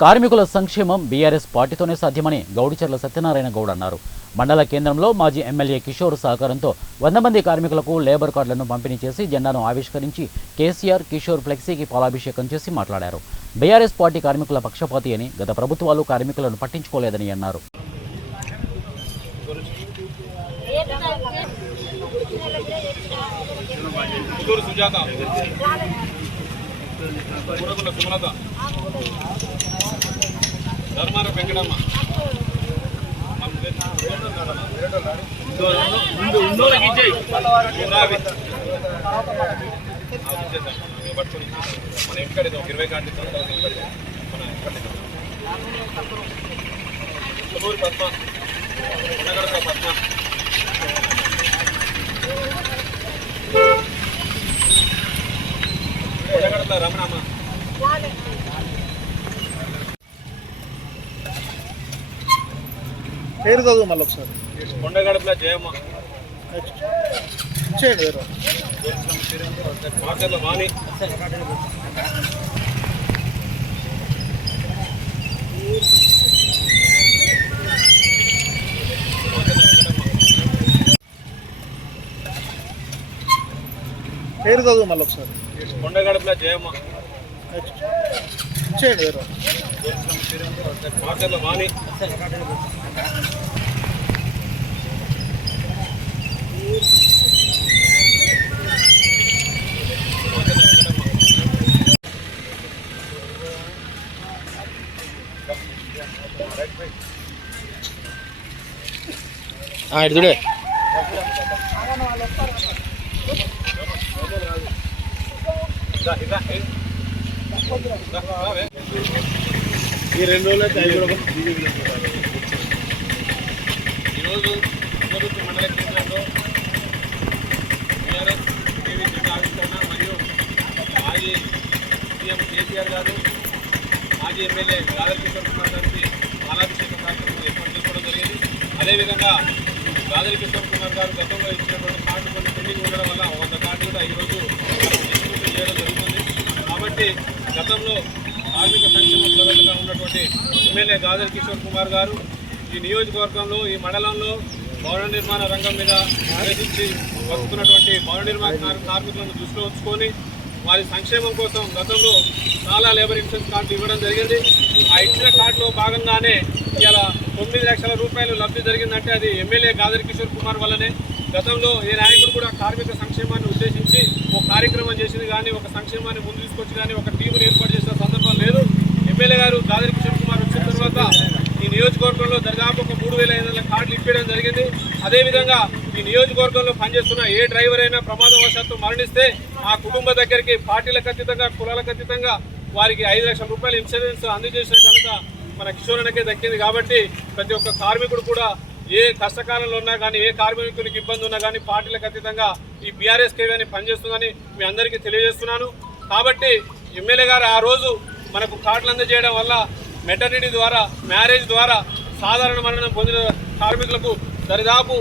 కార్మికుల సంక్షేమం బీఆర్ఎస్ పార్టీతోనే సాధ్యమని గౌడిచెర్ల సత్యనారాయణ గౌడ్ అన్నారు. మండల కేంద్రంలో మాజీ ఎమ్మెల్యే కిషోర్ సహకారంతో 100 మంది కార్మికులకు లేబర్ కార్డులను పంపిణీ చేసి జెండాను ఆవిష్కరించి కేసీఆర్ కిషోర్ ఫ్లెక్సీకి పాలాభిషేకం చేసి మాట్లాడారు. బీఆర్ఎస్ పార్టీ కార్మికుల పక్షపాతి అని, గత ప్రభుత్వాలు కార్మికులను పట్టించుకోలేదని అన్నారు. మన ఇక్కడ 20 కార్డు పద్మ పద్మ రమణమ్మ పేరు చదువు మళ్ళీ ఒకసారి. కొండగడపల జయమ్మ, మాటల వాణి, పేరు చదువు మళ్ళీ ఒకసారి. కొండగడపల జయమ్మ, మాటల వాణి, ఇదే ఈ 2 రోజులు ఈరోజు మండల కేంద్రంలో బీఆర్ఎస్ టీవీ జెండా ఆవిష్కరణ మరియు మాజీ సీఎం కేసీఆర్ గారు, మాజీ ఎమ్మెల్యే గాదర్ కిషోర్ కుమార్ గారికి పాలాభిషేక కార్యక్రమం ఏర్పాటు చేసుకోవడం జరిగింది. అదేవిధంగా గాదర్ కిషోర్ కుమార్ గారు గతంలో ఇచ్చినటువంటి కార్డు కొన్ని పెండింగ్ ఉండడం వల్ల 100 కార్డు కూడా ఈరోజు డిస్ట్రిబ్యూషన్ చేయడం జరుగుతుంది. కాబట్టి గతంలో కార్మిక సంక్షేమ ప్రధానిగా ఉన్నటువంటి ఎమ్మెల్యే గాదర్ కిషోర్ కుమార్ గారు ఈ నియోజకవర్గంలో, ఈ మండలంలో భవన నిర్మాణ రంగం మీద ఆలోచించి వస్తున్నటువంటి భవన నిర్మాణ కార్మికులను దృష్టిలో ఉంచుకొని వారి సంక్షేమం కోసం గతంలో చాలా లేబర్ ఇన్సూరెన్స్ కార్డు ఇవ్వడం జరిగింది. ఆ ఇచ్చిన కార్డులో భాగంగానే ఇలా 9 లక్షల రూపాయలు లబ్ధి జరిగిందంటే అది ఎమ్మెల్యే గాదర్ కిషోర్ కుమార్ వల్లనే. గతంలో ఏ నాయకుడు కూడా కార్మిక సంక్షేమాన్ని ఉద్దేశించి ఒక కార్యక్రమం చేసింది కానీ, ఒక సంక్షేమాన్ని ముందు తీసుకొచ్చి కానీ, ఒక టీమును ఏర్పాటు చేసిన సందర్భం లేదు. ఎమ్మెల్యే గారు గాదర్ కిషోర్ కుమార్ వచ్చిన తర్వాత ఈ నియోజకవర్గంలో దాదాపు ఒక 3500 కార్డులు ఇప్పించడం జరిగింది. అదేవిధంగా ఈ నియోజకవర్గంలో పనిచేస్తున్న ఏ డ్రైవర్ అయినా ప్రమాదవశాత్తు మరణిస్తే ఆ కుటుంబ దగ్గరికి పార్టీలకు అతీతంగా, కులాలకు అతీతంగా వారికి 5 లక్షల రూపాయల ఇన్సూరెన్స్ అందజేసిన కనుక మన కిషోర్ అన్నకే దక్కింది. కాబట్టి ప్రతి ఒక్క కార్మికుడు కూడా ఏ కష్టకాలంలో ఉన్నా కానీ, ఏ కార్మికునికి ఇబ్బంది ఉన్నా కానీ పార్టీలకు అతీతంగా ఈ బీఆర్ఎస్ కేవీ పనిచేస్తుందని మీ అందరికీ తెలియజేస్తున్నాను. కాబట్టి ఎమ్మెల్యే గారు ఆ రోజు మనకు కార్డులు అందజేయడం వల్ల మెటర్నిటీ ద్వారా, మ్యారేజ్ ద్వారా సాధారణ మరణం పొందిన కార్మికులకు దరిదాపు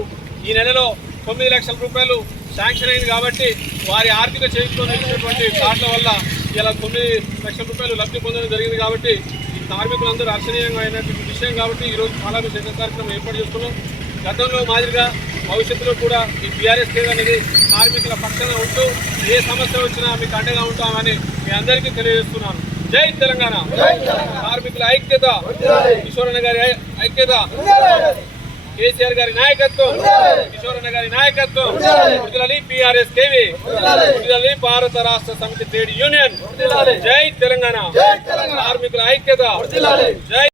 ఈ నెలలో 9 లక్షల రూపాయలు శాంక్షన్ అయింది. కాబట్టి వారి ఆర్థిక చేతితో ఇచ్చినటువంటి కార్డుల వల్ల ఇలా 9 లక్షల రూపాయలు లబ్ధి పొందడం జరిగింది. కాబట్టి ఈ కార్మికులందరూ హర్షణీయంగా అయినటువంటి విషయం. కాబట్టి ఈరోజు పాలాభిషేక కార్యక్రమం ఏర్పాటు చేసుకున్నాం. గతంలో మాదిరిగా భవిష్యత్తులో కూడా ఈ బీఆర్ఎస్ కేవీ అనేది కార్మికుల పక్షాన ఉంటూ ఏ సమస్య వచ్చినా మీకు అండగా ఉంటామని మీ అందరికీ తెలియజేస్తున్నాను. జై తెలంగాణ, కార్మికుల ఐక్యత, కిషోర్ అన్న గారి ఐక్యత, కేసీఆర్ గారి నాయకత్వం, కిషోర్ అన్న గారి నాయకత్వం, విడుదలని బీఆర్ఎస్ కేవీ, విడుదలని భారత రాష్ట్ర సమితి ట్రేడ్ యూనియన్. జై తెలంగాణ, కార్మికుల ఐక్యత, జై